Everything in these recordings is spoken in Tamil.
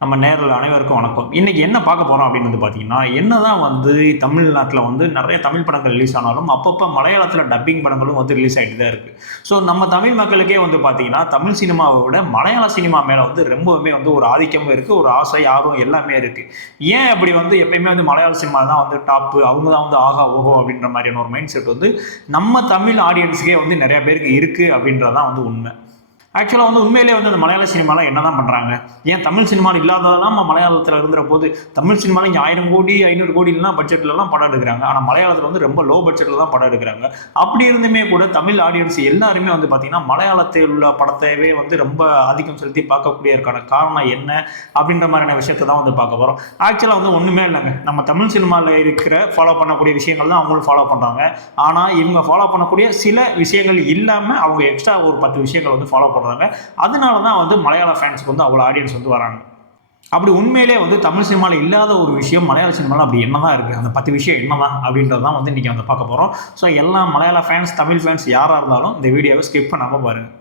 நம்ம நேரில் அனைவருக்கும் வணக்கம். இன்னைக்கு என்ன பார்க்க போகிறோம் அப்படின்னு வந்து பார்த்தீங்கன்னா என்னதான் வந்து தமிழ்நாட்டில் வந்து நிறைய தமிழ் படங்கள் ரிலீஸ் ஆனாலும் அப்பப்போ மலையாளத்தில் டப்பிங் படங்களும் வந்து ரிலீஸ் ஆகிட்டு தான் இருக்குது ஸோ நம்ம தமிழ் மக்களுக்கே வந்து பார்த்தீங்கன்னா தமிழ் சினிமாவை விட மலையாள சினிமா மேலே வந்து ரொம்பவுமே வந்து ஒரு ஆதிக்கமும் இருக்குது ஒரு ஆசை ஆர்வம் எல்லாமே இருக்குது ஏன் அப்படி வந்து எப்பயுமே வந்து மலையாள சினிமா தான் வந்து டாப்பு அவங்க தான் வந்து ஆகா ஓஹோ அப்படின்ற மாதிரியான ஒரு மைண்ட் செட் வந்து நம்ம தமிழ் ஆடியன்ஸுக்கே வந்து நிறைய பேருக்கு இருக்குது அப்படின்றதான் வந்து உண்மை. ஆக்சுவலாக வந்து உண்மையிலே வந்து அந்த மலையாள சினிமாவில் என்ன தான் பண்ணுறாங்க ஏன் தமிழ் சினிமாவில் இல்லாததெல்லாம் நம்ம மலையாளத்தில் இருந்துற போது தமிழ் சினிமாவில் இங்கே ஆயிரம் கோடி ஐநூறு கோடிலாம் பட்ஜெட்லலாம் படம் எடுக்கிறாங்க. ஆனால் மலையாளத்தில் வந்து ரொம்ப லோ பட்ஜெட்டில் தான் படம் எடுக்கிறாங்க. அப்படி இருந்துமே கூட தமிழ் ஆடியன்ஸ் எல்லாருமே வந்து பார்த்திங்கன்னா மலையாளத்தில் உள்ள படத்தையே வந்து ரொம்ப ஆதிக்கம் செலுத்தி பார்க்கக்கூடியதற்கான காரணம் என்ன அப்படின்ற மாதிரியான விஷயத்தை தான் வந்து பார்க்க போகிறோம் ஆக்சுவலாக வந்து ஒன்றுமே இல்லைங்க. நம்ம தமிழ் சினிமாவில் இருக்கிற ஃபாலோ பண்ணக்கூடிய விஷயங்கள் தான் அவங்களும் ஃபாலோ பண்ணுறாங்க ஆனால் இவங்க ஃபாலோ பண்ணக்கூடிய சில விஷயங்கள் இல்லாமல் அவங்க எக்ஸ்ட்ரா ஒரு பத்து விஷயங்கள் வந்து ஃபாலோ பண்ணுறாங்க அதனால தான் வந்து மலையாள ஃபேன்ஸ்க்கு வந்து அவ்வளோ ஆடியன்ஸ் வந்து வராங்க. அப்படி உண்மையிலே வந்து தமிழ் சினிமாவில் இல்லாத ஒரு விஷயம் மலையாள சினிமாவில் அப்படி என்ன தான் இருக்குது அந்த பத்து விஷயம் என்ன தான் அப்படின்றது தான் வந்து இன்றைக்கி வந்து பார்க்க போகிறோம் ஸோ எல்லா மலையாள ஃபேன்ஸ் தமிழ் ஃபேன்ஸ் யாராக இருந்தாலும் இந்த வீடியோவை ஸ்கிப் பண்ணாமல் பாருங்கள்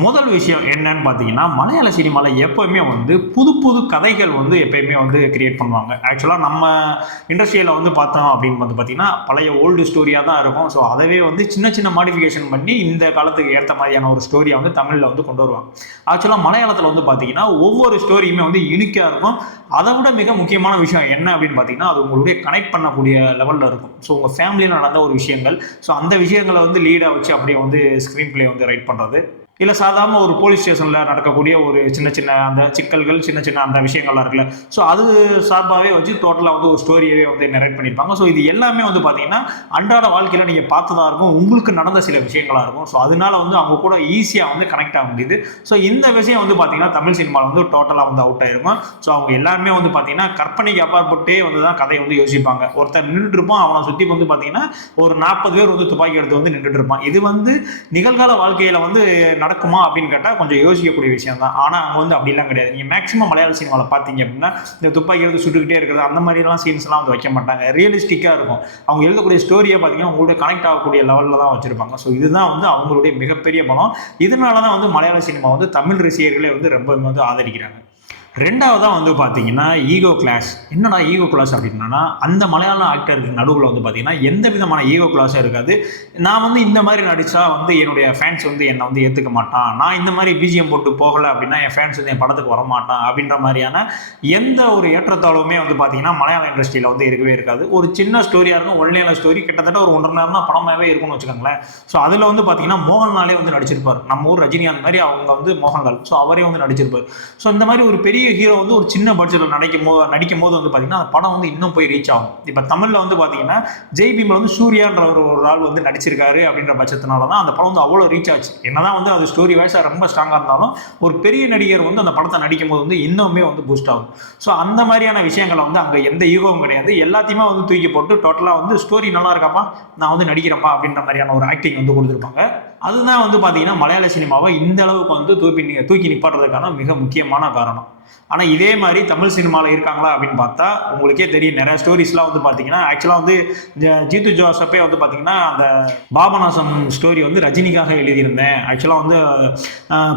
முதல் விஷயம் என்னன்னு பார்த்தீங்கன்னா மலையாள சினிமாவில் எப்போவுமே வந்து புது புது கதைகள் வந்து எப்பயுமே வந்து கிரியேட் பண்ணுவாங்க. ஆக்சுவலாக நம்ம இண்டஸ்ட்ரியில் வந்து பார்த்தோம் அப்படின்னு வந்து பார்த்தீங்கன்னா பழைய ஓல்டு ஸ்டோரியாக தான் இருக்கும். ஸோ அதவே வந்து சின்ன சின்ன மாடிஃபிகேஷன் பண்ணி இந்த காலத்துக்கு ஏற்ற மாதிரியான ஒரு ஸ்டோரியை வந்து தமிழில் வந்து கொண்டு வருவாங்க. ஆக்சுவலாக மலையாளத்தில் வந்து பார்த்தீங்கன்னா ஒவ்வொரு ஸ்டோரியுமே வந்து யூனிக்காக இருக்கும். அதை விட மிக முக்கியமான விஷயம் என்ன அப்படின்னு பார்த்தீங்கன்னா அது உங்களுடைய கனெக்ட் பண்ணக்கூடிய லெவலில் இருக்கும். ஸோ உங்கள் ஃபேமிலியில் நடந்த ஒரு விஷயங்கள். ஸோ அந்த விஷயங்களை வந்து லீடாக வச்சு அப்படியே வந்து ஸ்க்ரீன் பிளே வந்து ரைட் பண்ணுறது இல்லை சாதாரண ஒரு போலீஸ் ஸ்டேஷனில் நடக்கக்கூடிய ஒரு சின்ன சின்ன அந்த சிக்கல்கள் சின்ன சின்ன அந்த விஷயங்கள்லாம் இருக்குல்ல. ஸோ அது சார்பாகவே வச்சு டோட்டலாக வந்து ஒரு ஸ்டோரியவே வந்து நரேட் பண்ணியிருப்பாங்க. ஸோ இது எல்லாமே வந்து பார்த்தீங்கன்னா அன்றாட வாழ்க்கையில் நீங்கள் பார்த்ததா இருக்கும் உங்களுக்கு நடந்த சில விஷயங்களாக இருக்கும். ஸோ அதனால வந்து அவங்க கூட ஈஸியாக வந்து கனெக்ட் ஆக முடியுது. ஸோ இந்த விஷயம் வந்து பார்த்தீங்கன்னா தமிழ் சினிமாவில் வந்து டோட்டலாக வந்து அவுட் ஆயிருக்கும். ஸோ அவங்க எல்லாருமே வந்து பார்த்தீங்கன்னா கற்பனைக்கு அப்பாற்பட்டே வந்து தான் கதையை வந்து யோசிப்பாங்க. ஒருத்தர் நின்றுட்டு இருப்பான் அவனை சுற்றி வந்து பார்த்தீங்கன்னா ஒரு நாற்பது பேர் வந்து துப்பாக்கி எடுத்து வந்து நின்றுட்டு இருப்பான் இது வந்து நிகழ்கால வாழ்க்கையில் வந்து நடக்குமா அப்படின்னு கேட்டால் கொஞ்சம் யோசிக்கக்கூடிய விஷயம் தான் ஆனால் அங்கே வந்து அப்படிலாம் கிடையாது. நீங்கள் மேக்ஸிமம் மலையாள சினிமாவில் பார்த்தீங்க அப்படின்னா இந்த துப்பாக்கி எழுது சுட்டுக்கிட்டே இருக்கிறது அந்த மாதிரிலாம் சீன்ஸ்லாம் வந்து வைக்க மாட்டாங்க. ரியலிஸ்டிக்காக இருக்கும். அவங்க எழுதக்கூடிய ஸ்டோரியை பார்த்தீங்கன்னா உங்களோட கனெக்ட் ஆகக்கூடிய லெவலில் தான் வச்சுருப்பாங்க. ஸோ இதுதான் வந்து அவங்களுடைய மிகப்பெரிய பலம். இதனால தான் வந்து மலையாள சினிமா வந்து தமிழ் ரசிகர்களே வந்து ரொம்ப வந்து ஆதரிக்கிறாங்க. ரெண்டாவதாக வந்து பார்த்தீங்கன்னா ஈகோ கிளாஸ் என்னடா ஈகோ கிளாஸ் அப்படின்னா அந்த மலையாள ஆக்டருக்கு நடுவில் வந்து பார்த்தீங்கன்னா எந்த விதமான ஈகோ கிளாஸும் இருக்காது. நான் வந்து இந்த மாதிரி நடித்தா வந்து என்னுடைய ஃபேன்ஸ் வந்து என்னை வந்து ஏற்றுக்க மாட்டான். நான் இந்த மாதிரி பிஜிஎம் போட்டு போகலை அப்படின்னா என் ஃபேன்ஸ் வந்து என் படத்துக்கு வரமாட்டான் அப்படின்ற மாதிரியான எந்த ஒரு ஏற்றத்தாழ்வுமே வந்து பார்த்தீங்கன்னா மலையாள இண்டஸ்ட்ரியில் வந்து இருக்கவே இருக்காது. ஒரு சின்ன ஸ்டோரியாக இருக்கும் ஒன்லைன ஸ்டோரி கிட்டத்தட்ட ஒரு ஒன்றரை நேரம் தான் படமாகவே இருக்கும்னு வச்சுக்கோங்களேன். ஸோ அதில் வந்து பார்த்தீங்கன்னா மோகன்லாலே வந்து நடிச்சிருப்பார். நம்ம ஊர் ரஜினிகாந்த் மாதிரி அவங்க வந்து மோகன்லால். ஸோ அவரே வந்து நடிச்சிருப்பார். ஸோ இந்த மாதிரி ஒரு பெரிய ஹீரோ வந்து ஒரு சின்ன பட்ஜெட்டில் நடிக்கும் போது நடிக்கும் போது வந்து பார்த்தீங்கன்னா அந்த படம் வந்து இன்னும் போய் ரீச் ஆகும். இப்போ தமிழில் வந்து பார்த்தீங்கன்னா ஜெய் பீமில் வந்து சூர்யான்ற ஒரு ஒரு ஆள் வந்து நடிச்சிருக்காரு அப்படின்ற பட்சத்தினால தான் அந்த படம் வந்து அவ்வளோ ரீச் ஆச்சு. என்னதான் வந்து அது ஸ்டோரி வைஸாக ரொம்ப ஸ்ட்ராங்காக இருந்தாலும் ஒரு பெரிய நடிகர் வந்து அந்த படத்தை நடிக்கும் போது வந்து இன்னுமே வந்து பூஸ்ட் ஆகும். ஸோ அந்த மாதிரியான விஷயங்களை வந்து அங்கே எந்த ஈகோவும் கிடையாது. எல்லாத்தையுமே வந்து தூக்கி போட்டு டோட்டலாக வந்து ஸ்டோரி நல்லா இருக்காப்பா நான் வந்து நடிக்கிறேன்ப்பா அப்படின்ற மாதிரியான ஒரு ஆக்டிங் வந்து கொடுத்துருப்பாங்க. அதுதான் வந்து பார்த்தீங்கன்னா மலையாள சினிமாவை இந்த அளவுக்கு வந்து தூக்கி நி- தூக்கி நிப்பாடுறதுக்கான மிக முக்கியமான காரணம். ஆனால் இதே மாதிரி தமிழ் சினிமாவில் இருக்காங்களா அப்படின்னு பார்த்தா உங்களுக்கே தெரியும். நிறைய ஸ்டோரிஸ்லாம் வந்து பார்த்தீங்கன்னா ஆக்சுவலாக வந்து ஜ- ஜீத்து ஜோசப்பே வந்து பார்த்தீங்கன்னா அந்த பாபநாசம் ஸ்டோரி வந்து ரஜினிக்காக எழுதியிருந்தேன். ஆக்சுவலாக வந்து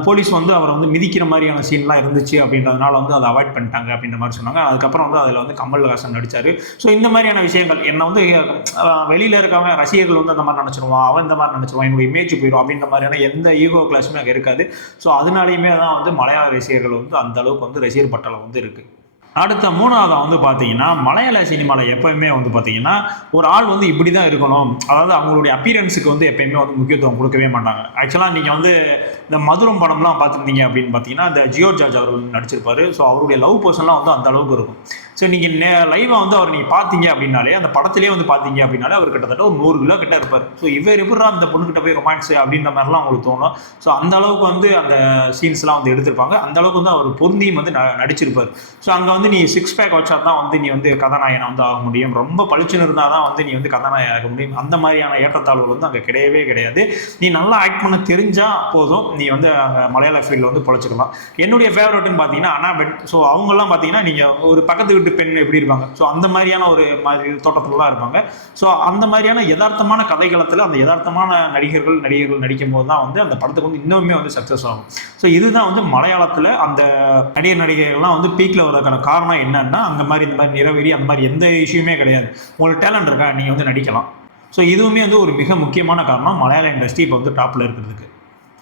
போலீஸ் வந்து அவரை வந்து மிதிக்கிற மாதிரியான சீன்லாம் இருந்துச்சு அப்படின்றதுனால வந்து அதை அவாய்ட் பண்ணிட்டாங்க அப்படின்ற மாதிரி சொன்னாங்க. அதுக்கப்புறம் வந்து அதில் வந்து கமல்ஹாசன் நடித்தார் ஸோ இந்த மாதிரியான விஷயங்கள் என்னை வந்து வெளியில் இருக்கவங்க ரசிகர்கள் வந்து அந்த மாதிரி நினச்சிருவான் அவன் இந்த மாதிரி நினச்சிருவான் என்னோட இமேஜ் போயிடும். அப்படின்ற மாதிரியான எந்த ஈகோ கிளாஸுமே அங்கே இருக்காது. ஸோ அதனாலையுமே தான் வந்து மலையாள ரசிகர்கள் வந்து அந்த அளவுக்கு வந்து ரசிகர் பட்டலம் வந்து இருக்குது அடுத்த மூணாவதாக வந்து பார்த்தீங்கன்னா மலையாள சினிமாவில் எப்போயுமே வந்து பார்த்தீங்கன்னா ஒரு ஆள் வந்து இப்படி தான் இருக்கணும். அதாவது அவங்களுடைய அப்பியரன்ஸுக்கு வந்து எப்பயுமே வந்து முக்கியத்துவம் கொடுக்கவே மாட்டாங்க. ஆக்சுவலாக நீங்கள் வந்து இந்த மதுரம் படம்லாம் பார்த்துருந்தீங்க அப்படின்னு பார்த்தீங்கன்னா இந்த ஜியோ ஜார்ஜ் அவர் நடிச்சிருப்பாரு. ஸோ அவருடைய லவ் பர்சன்லாம் வந்து அந்த அளவுக்கு இருக்கும். ஸோ நீங்கள் நே லைவாக வந்து அவர் நீங்கள் பார்த்தீங்க அப்படின்னாலே அந்த படத்திலே வந்து பார்த்தீங்க அப்படின்னாலே அவர் கிட்டத்தட்ட ஒரு நூறு கிலோ கிட்ட இருப்பார். ஸோ இவர் எப்படா அந்த பொண்ணுக்கிட்ட போய் ரொமான்ஸ் அப்படின்ற மாதிரிலாம் உங்களுக்கு தோணும். ஸோ அந்த அளவுக்கு வந்து அந்த சீன்ஸ்லாம் வந்து எடுத்திருப்பாங்க. அந்த அளவுக்கு வந்து அவர் பொருந்தியும் வந்து ந- நடிச்சிருப்பார். ஸோ அங்கே வந்து நீ சிக்ஸ் பேக் வச்சா தான் வந்து நீ வந்து கதாநாயகனை வந்து ஆக முடியும். ரொம்ப பளிச்சுன்னு இருந்தால் தான் வந்து நீ வந்து கதாநாயகன் ஆக முடியும். அந்த மாதிரியான ஏற்றத்தாழ்வுகள் வந்து அங்கே கிடையவே கிடையாது. நீ நல்லா ஆக்ட் பண்ண தெரிஞ்சால் போதும். நீ வந்து அங்கே மலையாள ஃபீல்டில் வந்து பொழைச்சிக்கலாம். என்னுடைய ஃபேவரட்னு பார்த்தீங்கன்னா அனாபெட் ஸோ அவங்கெல்லாம் பார்த்தீங்கன்னா நீங்கள் ஒரு பக்கத்து வீட்டு பெண் எப்படி இருப்பாங்க? ஸோ அந்த மாதிரியான ஒரு மாதிரி தோட்டத்தில் தான் இருப்பாங்க. ஸோ அந்த மாதிரியான யதார்த்தமான கதைகளத்தில் அந்த யதார்த்தமான நடிகர்கள் நடிகர்கள் நடிக்கும் போது தான் வந்து அந்த படத்துக்கு வந்து இன்னுமே வந்து சக்ஸஸ் ஆகும். ஸோ இதுதான் வந்து மலையாளத்தில் அந்த நடிகர் நடிகைகள்லாம் வந்து பீக்கில் வரதுக்கான காரணம் என்னன்னா அந்த மாதிரி இந்த மாதிரி நிறவெறி அந்த மாதிரி எந்த இஷ்யூமே கிடையாது. உங்களுக்கு டேலண்ட் இருக்கா? நீங்கள் வந்து நடிக்கலாம். ஸோ இதுவுமே வந்து ஒரு மிக முக்கியமான காரணம் மலையாள இண்டஸ்ட்ரி இப்போ வந்து டாப்பில் இருக்கிறதுக்கு.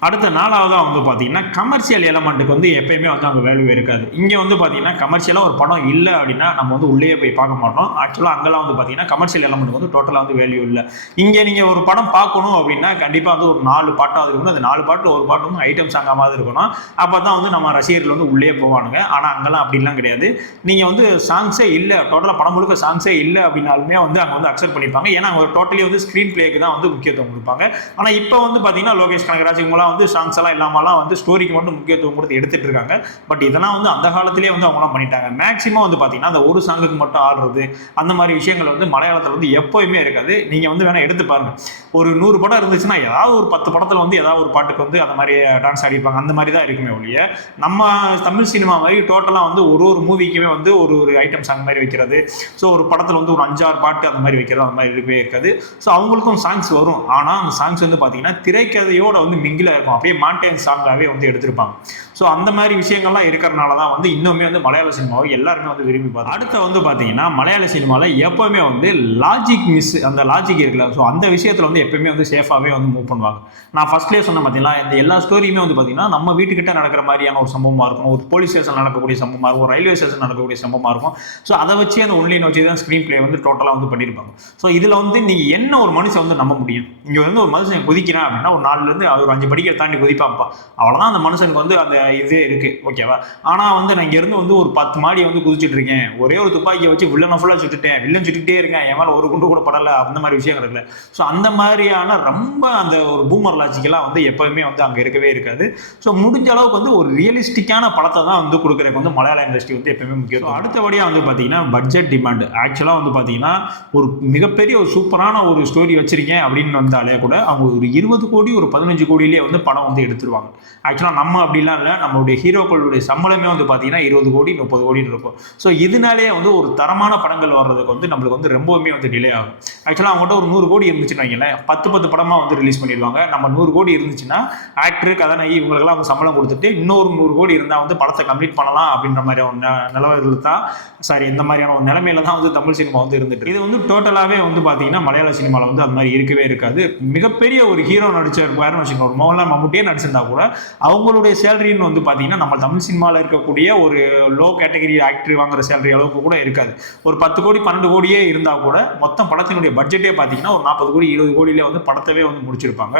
அடுத்த நாலாவதாக வந்து பார்த்தீங்கன்னா கமர்ஷியல் எலமெண்ட்டுக்கு வந்து எப்பயுமே வந்து அங்கே வேல்யூ இருக்காது. இங்கே வந்து பார்த்தீங்கன்னா கமர்ஷியலாக ஒரு படம் இல்லை அப்படின்னா நம்ம வந்து உள்ளே போய் பார்க்க மாட்டோம். ஆக்சுவலாக அங்கெல்லாம் வந்து பார்த்தீங்கன்னா கமர்ஷியல் எலமெண்ட் வந்து டோட்டலாக வந்து வேல்யூ இல்லை. இங்கே நீங்கள் ஒரு படம் பார்க்கணும் அப்படின்னா கண்டிப்பாக வந்து ஒரு நாலு பாட்டாக இருக்கணும். அந்த நாலு பாட்டு ஒரு பாட்டு வந்து ஐட்டம் சாங்காக மாதிரி இருக்கணும். அப்போ தான் வந்து நம்ம ரசிகர்கள் வந்து உள்ளே போவானுங்க. ஆனால் அங்கெல்லாம் அப்படிலாம் கிடையாது. நீங்கள் வந்து சாங்ஸே இல்லை டோட்டலாக படம் முழுக்க சாங்ஸே இல்லை அப்படின்னாலுமே வந்து அங்கே வந்து அக்செப்ட் பண்ணிப்பாங்க. ஏன்னா அவங்க டோட்டலி வந்து ஸ்க்ரீன் பிளேக்கு தான் வந்து முக்கியத்துவம் கொடுப்பாங்க. ஆனால் இப்போ வந்து பார்த்தீங்கன்னா லோகேஷ் கனகராஜ் இவங்களாம் வந்து சாங்ஸ் எல்லாம் இல்லாமலாம் வந்து ஸ்டோரிக்கு மட்டும் முக்கியத்துவம் கொடுத்து எடுத்துட்டு இருக்காங்க. பட் இதெல்லாம் வந்து அந்த காலத்திலே வந்து அவங்களாம் பண்ணிட்டாங்க. மேக்ஸிமம் வந்து பார்த்தீங்கன்னா அந்த ஒரு சாங்குக்கு மட்டும் ஆடுறது அந்த மாதிரி விஷயங்கள் வந்து மலையாளத்தில் வந்து எப்போயுமே இருக்காது. நீங்கள் வந்து வேணால் எடுத்து பாருங்க. ஒரு நூறு படம் இருந்துச்சுன்னா ஏதாவது ஒரு பத்து படத்தில் வந்து ஏதாவது ஒரு பாட்டுக்கு வந்து அந்த மாதிரி டான்ஸ் ஆடிப்பாங்க அந்த மாதிரி தான் இருக்குமே ஒழிய நம்ம தமிழ் சினிமா மாதிரி டோட்டலாக வந்து ஒரு ஒரு மூவிக்குமே வந்து ஒரு ஒரு ஐட்டம் சாங் மாதிரி வைக்கிறது. ஸோ ஒரு படத்தில் வந்து ஒரு அஞ்சாறு பாட்டு அந்த மாதிரி வைக்கிறது அந்த மாதிரி இருக்கவே இருக்காது. ஸோ அவங்களுக்கும் சாங்ஸ் வரும். ஆனால் அந்த சாங்ஸ் வந்து பார்த்தீங்கன்னா திரைக்கதையோட வந்து மிங்கிலாக இருக்கும். அப்படியே மாண்டேன் சாங்காகவே வந்து எடுத்திருப்பாங்க. ஸோ அந்த மாதிரி விஷயங்கள்லாம் இருக்கிறனால தான் வந்து இன்னுமே வந்து மலையாள சினிமாவை எல்லாருமே வந்து விரும்பி பார்த்தோம் அடுத்து வந்து பார்த்தீங்கன்னா மலையாள சினிமாவில் எப்போவுமே வந்து லாஜிக் மிஸ் அந்த லாஜிக் இருக்குல்ல ஸோ அந்த விஷயத்தில் வந்து எப்போயுமே வந்து சேஃபாகவே வந்து மூவ் பண்ணுவாங்க. நான் ஃபர்ஸ்ட்லேயே சொன்ன பார்த்தீங்களா இந்த எல்லா ஸ்டோரியுமே வந்து பார்த்தீங்கன்னா நம்ம வீட்டுக்கிட்ட நடக்கிற மாதிரியான ஒரு சம்பவமாக இருக்கும். ஒரு போலீஸ் ஸ்டேஷன் நடக்கக்கூடிய சம்பவமாக இருக்கும். ரயில்வே ஸ்டேஷன் நடக்கக்கூடிய சம்பவமாக இருக்கும். ஸோ அதை வச்சு அந்த ஒன்லைன் வச்சு தான் ஸ்க்ரீன் ப்ளே வந்து டோட்டலாக வந்து பண்ணியிருப்பாங்க. ஸோ இதில் வந்து நீங்கள் என்ன ஒரு மனுஷன் வந்து நம்ப முடியும்? இங்கே வந்து ஒரு மனுஷன் குதிக்கிறான் அப்படின்னா ஒரு நாலுலேருந்து ஒரு அஞ்சு படிக்கிற தாண்டி குதிப்பாப்பா அவ்வளோதான் அந்த மனுஷனுக்கு வந்து அந்த இது இருக்குது ஓகேவா ஆனால் வந்து நான் இங்கேருந்து வந்து ஒரு பத்து மாடி வந்து குதிச்சுட்டு இருக்கேன். ஒரே ஒரு துப்பாக்கியை வச்சு வில்லனை ஃபுல்லாக சுட்டுட்டேன். வில்லன் சுட்டுட்டே இருக்கேன். என் மேலே ஒரு குண்டு கூட படலை. அந்த மாதிரி விஷயம் இருக்குல்ல. ஸோ அந்த மாதிரியான ரொம்ப அந்த ஒரு பூமர் லாஜிக்கெல்லாம் வந்து எப்போவுமே வந்து அங்கே இருக்கவே இருக்காது. ஸோ முடிஞ்ச அளவுக்கு வந்து ஒரு ரியலிஸ்டிக்கான படத்தை தான் வந்து கொடுக்குறதுக்கு வந்து மலையாள இண்டஸ்ட்ரி வந்து எப்பவுமே முக்கியம் அடுத்தபடியாக வந்து பார்த்தீங்கன்னா பட்ஜெட் டிமாண்ட் ஆக்சுவலாக வந்து பார்த்தீங்கன்னா ஒரு மிகப்பெரிய ஒரு சூப்பரான ஒரு ஸ்டோரி வச்சிருக்கேன் அப்படின்னு வந்தாலே கூட அவங்க ஒரு இருபது கோடி ஒரு பதினஞ்சு கோடியிலே வந்து படம் வந்து எடுத்துருவாங்க. ஆக்சுவலாக நம்ம அப்படிலாம் இல்லை. நம்மளுடைய ஹீரோக்களுடைய சம்பளமே வந்து பார்த்தீங்கன்னா இருபது கோடி முப்பது கோடின்னு இருக்கும். ஸோ இதனாலே வந்து ஒரு தரமான படங்கள் வர்றதுக்கு வந்து நம்மளுக்கு வந்து ரொம்பவுமே வந்து டிலே ஆகும். ஆக்சுவலாக அவங்ககிட்ட ஒரு நூறு கோடி இருந்துச்சுன்னு வைங்களேன். பத்து பத்து படமாக வந்து ரிலீஸ் பண்ணிடுவாங்க. நம்ம நூறு கோடி இருந்துச்சுன்னா ஆக்டர் கதாநாயகி இவங்களுக்கெல்லாம் வந்து சம்பளம் கொடுத்துட்டு இன்னொரு நூறு கோடி இருந்தால் வந்து படத்தை கம்ப்ளீட் பண்ணலாம் அப்படின்ற மாதிரி ஒரு ந- நிலவரத்தில் தான் சாரி இந்த மாதிரியான ஒரு நிலைமையில தான் வந்து தமிழ் சினிமா வந்து இருந்துட்டு இது வந்து டோட்டலாகவே வந்து பார்த்தீங்கன்னா மலையாள சினிமாவில் வந்து அது மாதிரி இருக்கவே இருக்காது. மிகப்பெரிய ஒரு ஹீரோ நடிச்சிருப்பாருன்னு வச்சுக்கோங்க ஒரு மோகன்லால் மம்முட்டியே நடிச்சிருந்தா கூட அவங்களுடைய சேலரின்னு வந்து பார்த்தீங்கன்னா நம்ம தமிழ் சினிமாவில் இருக்கக்கூடிய ஒரு லோ கேட்டகரி ஆக்டர் வாங்குற சேலரி அளவுக்கு கூட இருக்காது. ஒரு பத்து கோடி பன்னெண்டு கோடியே இருந்தால் கூட மொத்தம் படத்தினுடைய பட்ஜெட்டே பார்த்தீங்கன்னா ஒரு நாற்பது கோடி இருபது கோடியிலே வந்து படத்தவே வந்து முடிச்சிருப்பாங்க.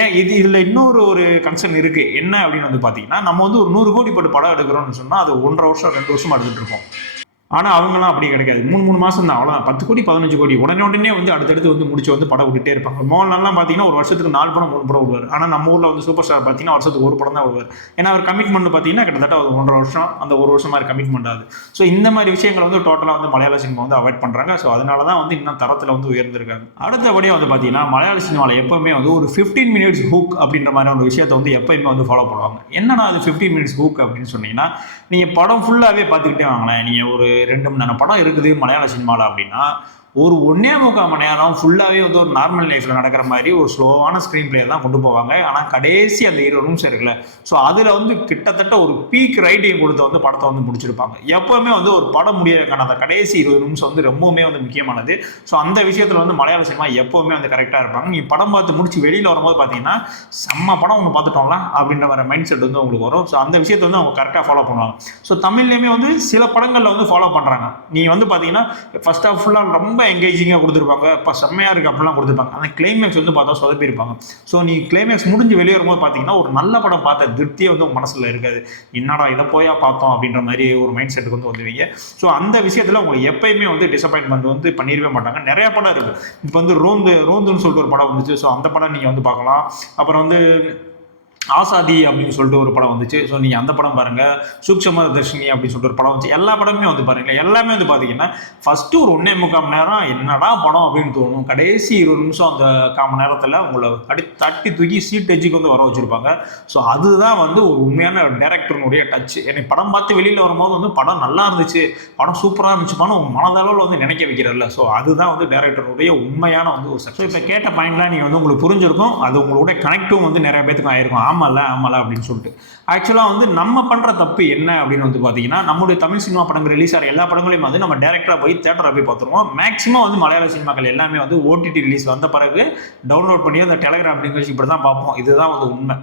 ஏன் இது இதில் இன்னொரு ஒரு கன்சர்ன் இருக்குது என்ன அப்படின்னு வந்து பார்த்தீங்கன்னா நம்ம வந்து ஒரு நூறு கோடி போட்டு படம் எடுக்கிறோம்னு சொன்னால் அது ஒன்றரை வருஷம் ரெண்டு வருஷம் எடுத்துகிட்டு இருப்போம். ஆனால் அவங்களாம் அப்படி கிடைக்காது. மூணு மூணு மாதம் தான் அவ்வளோதான் பத்து கோடி பதினஞ்சு கோடி. உடனே உடனே வந்து அடுத்தடுத்து வந்து முடிச்சு வந்து படம் விட்டுட்டே இருப்பாங்க. மோகன்லால்லாம் பார்த்தீங்கன்னா ஒரு வருஷத்துக்கு நாலு படம் மூணு படம் விடுவார். ஆனால் நம்ம ஊரில் வந்து சூப்பர் ஸ்டார் பார்த்தீங்கன்னா வருஷத்துக்கு ஒரு படம் தான் விடுவார். ஏன்னா அவர் கமிட்மெண்ட் பார்த்தீங்கன்னா கிட்டத்தட்ட ஒரு ஒன்றரை வருஷம் அந்த ஒரு வருஷம் மாதிரி கமிட்மெண்ட் ஆகுது. ஸோ இந்த மாதிரி விஷயங்கள் வந்து டோட்டலாக வந்து மலையாள சினிமா வந்து அவாய்ட் பண்ணுறாங்க ஸோ அதனால தான் வந்து இன்னும் தரத்தில் வந்து உயர்ந்திருக்காங்க. அடுத்தபடியாக வந்து பார்த்தீங்கன்னா மலையாள சினிமாவில் எப்பவுமே வந்து ஒரு ஃபிஃப்டீன் மினிட்ஸ் ஹூக் அப்படின்ற மாதிரி ஒரு விஷயத்தை வந்து எப்பயுமே வந்து ஃபாலோ பண்ணுவாங்க. என்னன்னா அது ஃபிஃப்டீன் மினிட்ஸ் ஹூக் அப்படின்னு சொன்னீங்கன்னா நீங்கள் படம் ஃபுல்லாகவே பார்த்துக்கிட்டே வாங்களேன். நீங்கள் ஒரு ரெண்டு மணி நேரம் படம் இருக்குது மலையாள சினிமாவில் அப்படின்னா ஒரு ஒன்றே முக்கால் மணி நேரம் ஃபுல்லாகவே வந்து ஒரு நார்மல் லைஃப்பில் நடக்கிற மாதிரி ஒரு ஸ்லோவான ஸ்க்ரீன் பிளே தான் கொண்டு போவாங்க. ஆனால் கடைசி அந்த இருபது நிமிஷம் இருக்குல்ல ஸோ அதில் வந்து கிட்டத்தட்ட ஒரு பீக் ரைட்டிங் கொடுத்து வந்து படத்தை வந்து முடிச்சிருப்பாங்க. எப்போவுமே வந்து ஒரு படம் முடியறதுக்கான அந்த கடைசி இருபது நிமிஷம் வந்து ரொம்பவுமே வந்து முக்கியமானது. ஸோ அந்த விஷயத்தில் வந்து மலையாள சினிமா எப்போவுமே வந்து கரெக்டாக இருப்பாங்க. நீங்கள் படம் பார்த்து முடிச்சு வெளியில் வரும்போது பார்த்தீங்கன்னா செம்ம படம் ஒன்று பார்த்துட்டோம்ல அப்படின்ற மாதிரி மைண்ட் செட் வந்து உங்களுக்கு வரும். ஸோ அந்த விஷயத்தை வந்து அவங்க கரெக்டாக ஃபாலோ பண்ணுவாங்க. ஸோ தமிழ்லேயுமே வந்து சில படங்களில் வந்து ஃபாலோ பண்ணுறாங்க நீ வந்து பார்த்தீங்கன்னா ஃபஸ்ட் ஆஃப் ஃபுல்லாக ரொம்ப எங்கேஜிங்காக கொடுத்துருப்பாங்க. இப்போ செம்மையாக இருக்குது அப்படிலாம் கொடுத்துருப்பாங்க. ஆனால் கிளைமேக்ஸ் வந்து பார்த்தா சொதப்பியிருப்பாங்க. ஸோ நீ கிளைமேக்ஸ் முடிஞ்சு வெளியே வரும்போது பார்த்தீங்கன்னா ஒரு நல்ல படம் பார்த்த திருப்தியே வந்து உங்கள் மனசில் இருக்காது. என்னடா இதை போயா பார்த்தோம் அப்படின்ற மாதிரி ஒரு மைண்ட் செட்டுக்கு வந்து வந்துடுவீங்க. ஸோ அந்த விஷயத்தில் உங்களுக்கு எப்பயுமே வந்து டிசப்பாயின்மெண்ட் வந்து பண்ணிடவே மாட்டாங்க. நிறையா படம் இருக்குது இப்போ வந்து ரோந்து ரோந்துன்னு சொல்லிட்டு ஒரு படம் வந்துச்சு. ஸோ அந்த படம் நீங்கள் வந்து பார்க்கலாம். அப்புறம் வந்து ஆசாதி அப்படின்னு சொல்லிட்டு ஒரு படம் வந்துச்சு. ஸோ நீங்கள் அந்த படம் பாருங்கள் சூக்ஷம தர்ஷினி அப்படின்னு சொல்லிட்டு ஒரு படம் வந்துச்சு. எல்லா படமே வந்து பாருங்களேன். எல்லாமே வந்து பார்த்தீங்கன்னா ஃபஸ்ட்டு ஒரு ஒன்றே முக்கால் மணி நேரம் என்னடா படம் அப்படின்னு தோணும். கடைசி இருபது நிமிஷம் அந்த கால் மணி நேரத்தில் உங்களை அடி தட்டி தூக்கி சீட் எஜ்ஜுக்கு வந்து வர வச்சுருப்பாங்க. ஸோ அதுதான் வந்து ஒரு உண்மையான டேரக்டர்னுடைய டச் என்னை படம் பார்த்து வெளியில் வரும்போது வந்து படம் நல்லா இருந்துச்சு. படம் சூப்பராக இருந்துச்சு படம் உங்க மனதளவில் வந்து நினைக்க வைக்கிறதில்ல ஸோ அதுதான் வந்து டேரக்டருடைய உண்மையான வந்து ஒரு சக்ஸஸ் இப்போ கேட்ட பாயிண்ட்லாம் நீங்கள் வந்து உங்களுக்கு புரிஞ்சிருக்கும். அது உங்களுடைய கனெக்டும் வந்து நிறைய பேத்துக்கும் ஆயிருக்கும். ஆமாம்ல ஆமாம்ல அப்படின்னு சொல்லிட்டு. ஆக்சுவலாக வந்து நம்ம பண்ணுற தப்பு என்ன அப்படின்னு வந்து பார்த்தீங்கன்னா நம்மளுடைய தமிழ் சினிமா படங்கள் ரிலீஸ் ஆகிற எல்லா படங்களையும் வந்து நம்ம டேரக்டராக போய் தேட்டரை போய் பார்த்துருவோம். மேக்ஸிமம் வந்து மலையாள சினிமாக்கள் எல்லாமே வந்து ஓடிடி ரிலீஸ் வந்த பிறகு டவுன்லோட் பண்ணி அந்த டெலகிராம் நிகழ்ச்சி இப்படி தான் பார்ப்போம். இதுதான் வந்து உண்மை.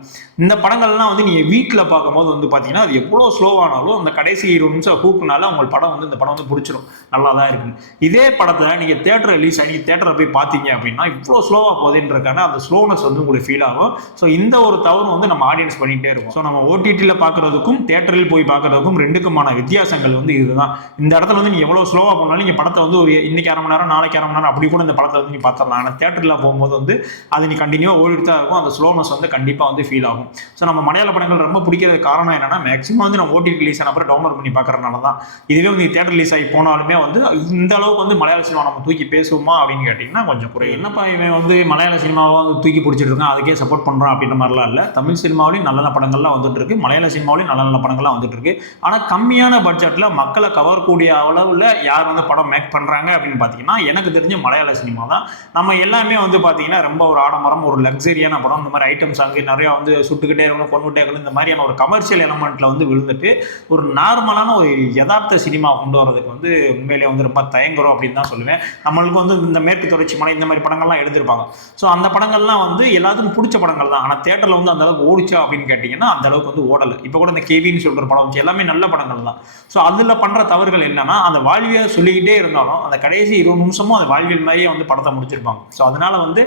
இந்த படங்கள்லாம் வந்து நீங்கள் வீட்டில் பார்க்கும்போது வந்து பார்த்தீங்கன்னா அது எவ்வளோ ஸ்லோவானாலும் அந்த கடைசி இருபது நிமிஷம் ஹூக்குனால உங்களுக்கு படம் வந்து இந்த படம் வந்து பிடிச்சிரும். நல்லா தான் இருக்குது இதே படத்தை நீங்கள் தேட்டர் ரிலீஸ் ஆகி தேட்டரை போய் பார்த்தீங்க அப்படின்னா இவ்வளோ ஸ்லோவாக போகுதுன்றக்கான அந்த ஸ்லோனஸ் வந்து உங்களுக்கு ஃபீல் ஆகும். ஸோ இந்த ஒரு தவறு வந்து நம்ம ஆடியன்ஸ் பண்ணிகிட்டே இருக்கும் ஸோ நம்ம ஓடிடியில் பார்க்குறதுக்கும் தேட்டரில் போய் பார்க்குறதுக்கும் ரெண்டுக்குமான வித்தியாசங்கள் வந்து இதுதான். இந்த இடத்துல வந்து நீங்கள் எவ்வளோ ஸ்லோவாக போனாலும் நீங்கள் படத்தை வந்து ஒரு இன்னைக்கு அரை மணி நேரம் நாளைக்கு அரை மணி நேரம் அப்படி கூட இந்த படத்தை வந்து நீ பார்த்துடலாம். ஆனால் தேட்டரில் போகும்போது வந்து அது நீ கண்டினியூவாக ஓடிட்டு தான் இருக்கும். அந்த ஸ்லோனஸ் வந்து கண்டிப்பாக வந்து ஃபீல் ஆகும். ஸோ நம்ம மலையாள படங்கள் ரொம்ப பிடிக்கிறது காரணம் என்னென்னா மேக்ஸிமம் வந்து நம்ம ஓடிடி ரிலீஸ் ஆன அப்புறம் டவுன்லோட் பண்ணி பார்க்குறனால தான் இதுவே வந்து தேட்டர் ரிலீஸ் ஆகி போனாலுமே வந்து இந்த அளவுக்கு வந்து மலையாள சினிமா நம்ம தூக்கி பேசுவோமா அப்படின்னு கேட்டிங்கன்னா கொஞ்சம் குறை என்னப்பா இவன் வந்து மலையாள சினிமாவை வந்து தூக்கி பிடிச்சிட்டு இருக்கான் அதுக்கே சப்போர்ட் பண்ணுறான் அப்படின்ற மாதிரிலாம் இல்லை. தமிழ் சினிமாவிலையும் நல்ல நல்ல படங்கள்லாம் வந்துட்டு வந்துட்டுருக்கு மலையாள சினிமாவிலும் நல்ல நல்ல படங்கள்லாம் வந்துட்டுருக்கு. ஆனால் கம்மியான பட்ஜெட்டில் மக்களை கவரக்கூடிய அளவில் யார் வந்து படம் மேக் பண்ணுறாங்க அப்படின்னு பார்த்தீங்கன்னா எனக்கு தெரிஞ்ச மலையாள சினிமா தான். நம்ம எல்லாமே வந்து பார்த்தீங்கன்னா ரொம்ப ஒரு ஆடம்பரம் ஒரு லக்ஸரியான படம். இந்த மாதிரி ஐட்டம்ஸ் அங்கே நிறையா வந்து சுட்டுக்கிட்டே இருக்கணும் கொண்டுகிட்டே இருக்கணும் இந்த மாதிரியான ஒரு கமர்ஷியல் எலமெண்ட்டில் வந்து விழுந்துட்டு ஒரு நார்மலான ஒரு யதார்த்த சினிமா கொண்டு வரதுக்கு வந்து உண்மையிலே வந்து ரொம்ப தயங்குறோம் அப்படின்னு தான் சொல்லுவேன். நம்மளுக்கு வந்து இந்த மேற்கு தொடர்ச்சி மலை இந்த மாதிரி படங்கள்லாம் எடுத்திருப்பாங்க. ஸோ அந்த படங்கள்லாம் வந்து எல்லாத்துக்கும் பிடிச்ச படங்கள் தான். ஆனால் தேட்டரில் வந்து அந்த அளவுக்கு ஓடிச்சா அப்படின்னு கேட்டிங்கன்னா அந்த அளவுக்கு வந்து ஓடலை. இப்போ கூட இந்த கேவின்னு சொல்கிற படம் வச்சு எல்லாமே நல்ல படங்கள் தான். ஸோ அதில் பண்ணுற தவறுகள் என்னன்னா அந்த வாழ்வியாக சொல்லிக்கிட்டே இருந்தாலும் அந்த கடைசி இருபது நிமிஷமும் அந்த வாழ்வியல் மாதிரியே வந்து படத்தை முடிச்சிருப்பாங்க. ஸோ அதனால வந்து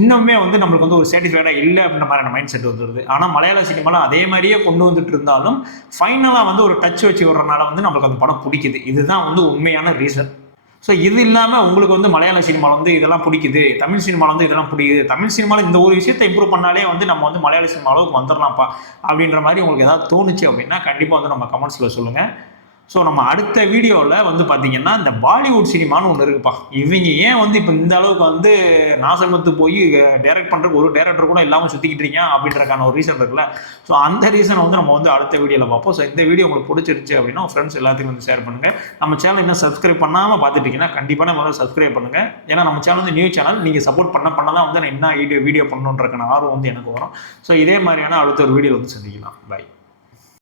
இன்னுமே வந்து நம்மளுக்கு வந்து ஒரு சாட்டிஸ்ஃபைடாக இல்லை அப்படின்ற மாதிரியான மைண்ட் செட் வந்துடுது ஆனால் மலையாள சினிமாலாம் அதே மாதிரியே கொண்டு வந்துட்டு இருந்தாலும் ஃபைனலாக வந்து ஒரு டச் வச்சு விடுறனால வந்து நம்மளுக்கு அந்த படம் பிடிக்குது. இதுதான் வந்து உண்மையான ரீசன் ஸோ இது இல்லாமல் உங்களுக்கு வந்து மலையாள சினிமாவில் வந்து இதெல்லாம் பிடிக்குது. தமிழ் சினிமாவில் வந்து இதெல்லாம் பிடிக்குது. தமிழ் சினிமாவில் இந்த ஒரு விஷயத்தை இம்ப்ரூவ் பண்ணாலே வந்து நம்ம வந்து மலையாள சினிமா அளவுக்கு வந்துடலாம்ப்பா அப்படின்ற மாதிரி உங்களுக்கு ஏதாவது தோணுச்சு அப்படின்னா கண்டிப்பாக வந்து நம்ம கமெண்ட்ஸில் சொல்லுங்கள் ஸோ நம்ம அடுத்த வீடியோவில் வந்து பார்த்தீங்கன்னா இந்த பாலிவுட் சினிமான்னு ஒன்று இருக்குப்பா. இவங்க ஏன் வந்து இப்போ இந்த அளவுக்கு வந்து நாசமத்து போய் டைரக்ட் பண்ணுறதுக்கு ஒரு டேரக்டர் கூட இல்லாமல் சுற்றிக்கிட்டு இருக்கீங்க அப்படின்றக்கான ஒரு ரீசன் இருக்குல்ல. ஸோ அந்த ரீசனை வந்து நம்ம வந்து அடுத்த வீடியோவில் பார்ப்போம் ஸோ இந்த வீடியோ உங்களுக்கு பிடிச்சிருச்சு அப்படின்னா ஃப்ரெண்ட்ஸ் எல்லாத்துக்கும் வந்து ஷேர் பண்ணுங்கள் நம்ம சேனல் இன்னும் சப்ஸ்கிரைப் பண்ணாமல் பார்த்துட்டீங்கன்னா கண்டிப்பாக நம்ம சப்ஸ்கிரைப் பண்ணுங்கள் ஏன்னா நம்ம சேனல் வந்து நியூ சேனல் நீங்கள் சப்போர்ட் பண்ண பண்ண தான் வந்து நான் என்ன வீடியோ வீடியோ பண்ணணுன்றக்கான ஆர்வம் வந்து எனக்கு வரும். ஸோ இதே மாதிரியான அடுத்த ஒரு வீடியோ வந்து சந்திக்கலாம். பை